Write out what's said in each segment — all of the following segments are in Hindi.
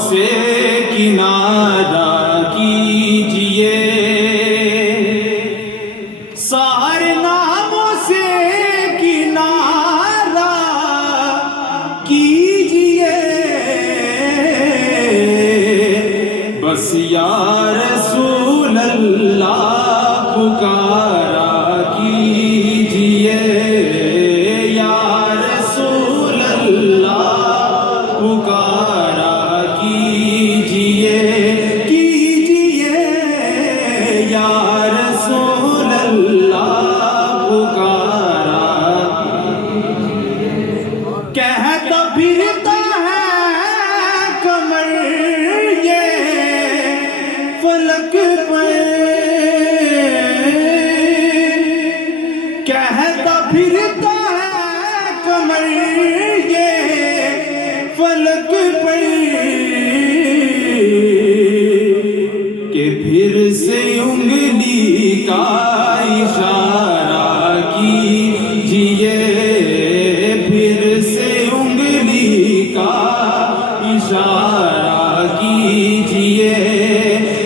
से किनारा कीजिए, सारे नामों से किनारा कीजिए, बस या रसूल अल्लाह पुकारा कीजिए, या रसूल अल्लाह पुकारा कीजिए, कीजिए या रसूल अल्लाह पुकारा। कहता फिरता है कमर ये फलक पर, कहता फिरता है कमर ये फलक पर, के फिर से उंगली का इशारा कीजिए, फिर से उंगली का इशारा कीजिए,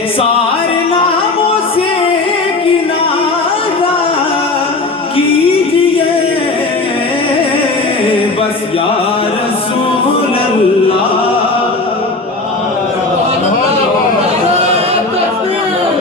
सारे नामों से किनारा कीजिए, बस या रसूल अल्लाह